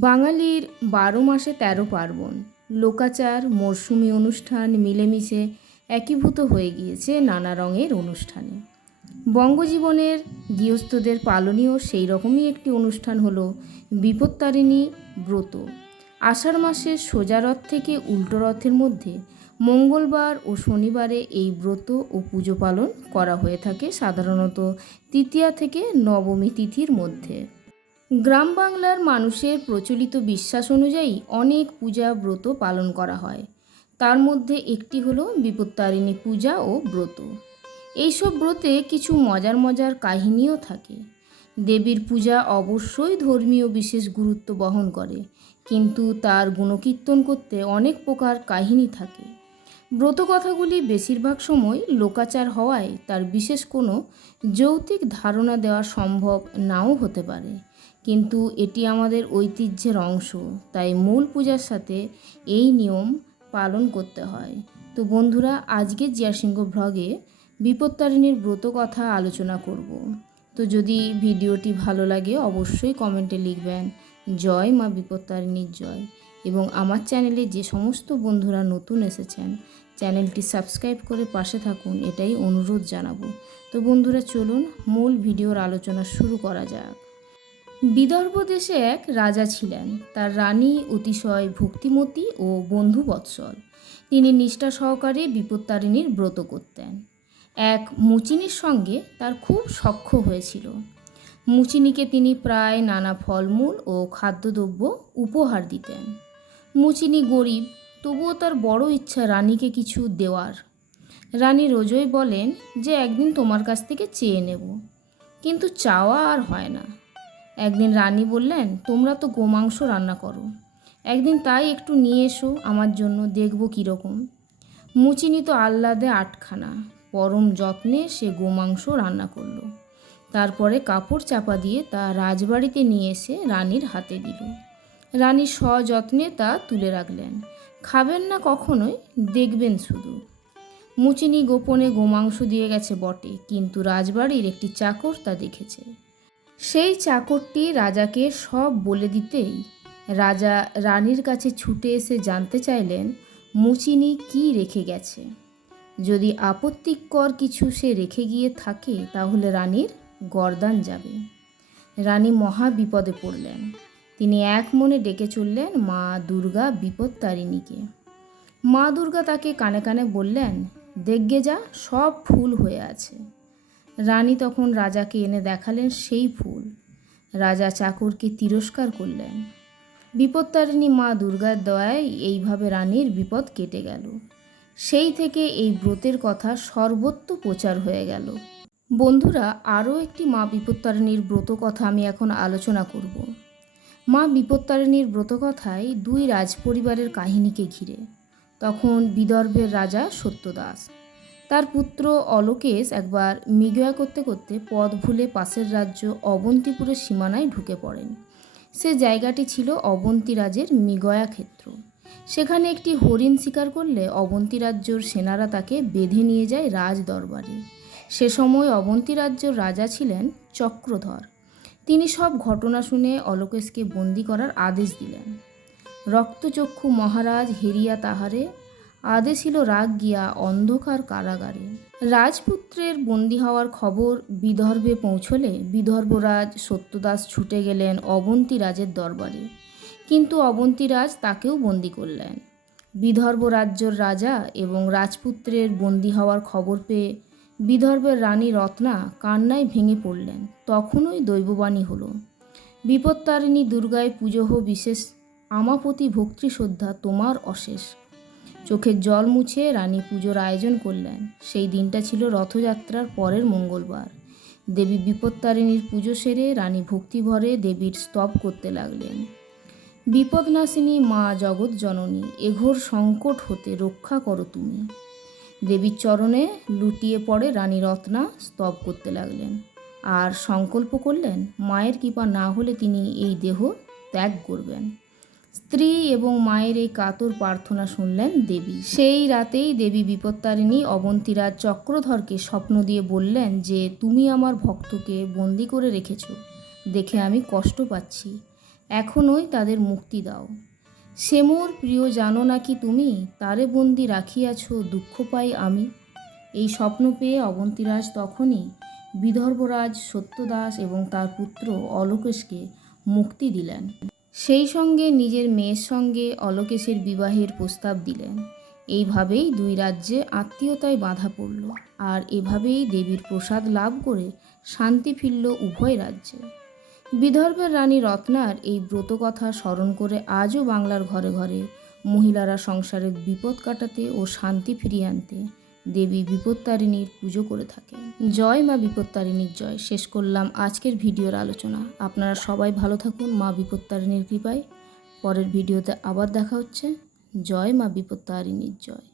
বাঙালির বারো মাসে তেরো পার্বণ। লোকাচার মরশুমি অনুষ্ঠান মিলেমিশে একীভূত হয়ে গিয়েছে নানা রঙের অনুষ্ঠানে। বঙ্গজীবনের গৃহস্থদের পালনীয় সেই রকমই একটি অনুষ্ঠান হলো বিপত্তারিণী ব্রত। আষাঢ় মাসের সোজা রথ থেকে উল্টো রথের মধ্যে মঙ্গলবার ও শনিবারে এই ব্রত ও পুজো পালন করা হয়ে থাকে সাধারণত তৃতীয়া থেকে নবমী তিথির মধ্যে। গ্রাম বাংলার মানুষের প্রচলিত বিশ্বাস অনুযায়ী অনেক পূজা ব্রত পালন করা হয়। তার মধ্যে একটি হলো বিপত্তারিণী পূজা ও ব্রত। এইসব ব্রতে কিছু মজার মজার কাহিনীও থাকে। দেবীর পূজা অবশ্যই ধর্মীয় বিশেষ গুরুত্ব বহন করে, কিন্তু তার গুণকীর্তন করতে অনেক প্রকার কাহিনী থাকে। ব্রত কথাগুলি বেশিরভাগ সময় লোকাচার হওয়ায় তার বিশেষ কোনো যৌক্তিক ধারণা দেওয়া সম্ভব নাও হতে পারে। কিন্তু এটি আমাদের ঐতিহ্যের অংশ, তাই মূল পূজার সাথে এই নিয়ম পালন করতে হয়। তো বন্ধুরা আজকে জিয়াসিংহ ভ্লগে বিপত্তারিণীর ব্রত কথা আলোচনা করব। তো যদি ভিডিওটি ভালো লাগে, অবশ্যই কমেন্টে লিখবেন, জয় মা বিপত্তারিণীর জয়। এবং আমার চ্যানেলে যে সমস্ত বন্ধুরা নতুন এসেছেন, চ্যানেলটি সাবস্ক্রাইব করে পাশে থাকুন, এটাই অনুরোধ জানাব। তো বন্ধুরা, চলুন মূল ভিডিওর আলোচনা শুরু করা যাক। বিদর্ভ দেশে এক রাজা ছিলেন। তার রানী অতিশয় ভক্তিমতী ও বন্ধুবৎসল। তিনি নিষ্ঠা সহকারে বিপত্তারিণীর ব্রত করতেন। এক মুচিনির সঙ্গে তার খুব সখ্য হয়েছিল। মুচিনিকে তিনি প্রায় নানা ফলমূল ও খাদ্যদ্রব্য উপহার দিতেন। মুচিনি গরিব, তবুও তার বড় ইচ্ছা রানীকে কিছু দেওয়ার। রানী রোজই বলেন যে, একদিন তোমার কাছ থেকে চেয়ে নেব। কিন্তু চাওয়া আর হয় না। একদিন রানী বললেন, তোমরা তো গোমাংস রান্না করো। একদিন তাই একটু নিয়ে এসো, আমার জন্য দেখব কীরকম। মুচিনি তো আহ্লাদে আটখানা, পরম যত্নে সে গোমাংস রান্না করল। তারপরে কাপড় চাপা দিয়ে তা রাজবাড়িতে নিয়ে এসে রানীর হাতে দিল। রানী সযত্নে তা তুলে রাখলেন। খাবেন না কখনোই, দেখবেন শুধু। মুচিনি গোপনে গোমাংস দিয়ে গেছে বটে, কিন্তু রাজবাড়ির একটি চাকর তা দেখেছে। সেই চাকরটি রাজাকে সব বলে দিতেই রাজা রানীর কাছে ছুটে এসে জানতে চাইলেন, মুচিনি কি রেখে গেছে? যদি আপত্তিকর কিছু সে রেখে গিয়ে থাকে, তাহলে রানীর গরদান যাবে। রানী মহা বিপদে পড়লেন। তিনি এক মনে ডেকে চললেন মা দুর্গা বিপত্তারিণীকে। মা দুর্গা তাকে কানে কানে বললেন দেখগে যা, সব ফুল হয়ে আছে। রানী তখন রাজাকে এনে দেখালেন সেই ফুল রাজা চাকরকে তিরস্কার করলেন। বিপত্তারিণী মা দুর্গার দয়ায় এইভাবে রানীর বিপদ কেটে গেল। সেই থেকে এই ব্রতের কথা সর্বত্র প্রচার হয়ে গেল। বন্ধুরা, আরও একটি মা বিপত্তারিণীর ব্রত কথা আমি এখন আলোচনা করব। মা বিপত্তারিণীর ব্রত কথায় দুই রাজপরিবারের কাহিনীকে ঘিরে। তখন বিদর্ভের রাজা সত্যদাস তার পুত্র অলোকেশ একবার মিগয়া করতে করতে পথ ভুলে পাশের রাজ্য অবন্তিপুরের সীমানায় ঢুকে পড়েন। সে জায়গাটি ছিল অবন্তী রাজের মিগয়া ক্ষেত্র। সেখানে একটি হরিণ শিকার করলে অবন্তী রাজ্যর সেনারা তাকে বেঁধে নিয়ে যায় রাজ দরবারে সে সময় অবন্তী রাজ্যর রাজা ছিলেন চক্রধর। তিনি সব ঘটনা শুনে অলোকেশকে বন্দি করার আদেশ দিলেন। রক্তচক্ষু মহারাজ হেরিয়া তাহারে আদেশিল রাগ গিয়া অন্ধকার কারাগারে। রাজপুত্রের বন্দী হওয়ার খবর বিদর্ভে পৌঁছলে বিদর্ভরাজ সত্যদাস ছুটে গেলেন অবন্তী রাজের দরবারে। কিন্তু অবন্তীরাজ তাকেও বন্দি করলেন। বিদর্ভ রাজ্যর রাজা এবং রাজপুত্রের বন্দি হওয়ার খবর পেয়ে বিদর্ভের রানী রত্না কান্নায় ভেঙে পড়লেন। তখনই দৈববাণী হলো, বিপত্তারিণী দুর্গায় পুজো হো বিশেষ, আমাপতি ভক্তি শ্রদ্ধা তোমার অশেষ। চোখের জল মুছে রানী পুজোর আয়োজন করলেন। সেই দিনটা ছিল রথযাত্রার পরের মঙ্গলবার। দেবী বিপত্তারিণীর পুজো সেরে রানী ভক্তিভরে দেবীর স্তব করতে লাগলেন। বিপদনাশিনী মা জগৎ জননী এঘোর সংকট হতে রক্ষা করো তুমি। দেবীর চরণে লুটিয়ে পড়ে রানী রত্না স্তব করতে লাগলেন। আর সংকল্প করলেন, মায়ের কৃপা না হলে তিনি এই দেহ ত্যাগ করবেন। স্ত্রী এবং মায়ের এই কাতর প্রার্থনা শুনলেন দেবী। সেই রাতেই দেবী বিপত্তারিণী অবন্তীরাজ চক্রধরকে স্বপ্ন দিয়ে বললেন যে, তুমি আমার ভক্তকে বন্দি করে রেখেছ। দেখে আমি কষ্ট পাচ্ছি। এখনই তাদের মুক্তি দাও। সে মোর প্রিয় জানো নাকি তুমি? তারে বন্দি রাখিয়াছ, দুঃখ পাই আমি এই স্বপ্ন পেয়ে অবন্তীরাজ তখনই বিদর্ভরাজ সত্যদাস এবং তার পুত্র অলোকেশকে মুক্তি দিলেন। সেই সঙ্গে নিজের মেয়ের সঙ্গে অলোকেশের বিবাহের প্রস্তাব দিলেন। এইভাবেই দুই রাজ্যে আত্মীয়তায় বাধা পড়ল আর এভাবেই দেবীর প্রসাদ লাভ করে শান্তি ফিরল উভয় রাজ্যে। বিদর্ভের রানী রত্নার এই ব্রত কথা স্মরণ করে আজও বাংলার ঘরে ঘরে মহিলারা সংসারের বিপদ কাটাতে ও শান্তি ফিরিয়ে আনতে দেবী বিপত্তারিণীর পুজো করে থাকে জয় মা বিপত্তারিণীর জয়। শেষ করলাম আজকের ভিডিওর আলোচনা। আপনারা সবাই ভালো থাকুন, মা বিপত্তারিণীর কৃপায়। পরের ভিডিওতে আবার দেখা হচ্ছে। জয় মা বিপত্তারিণীর জয়।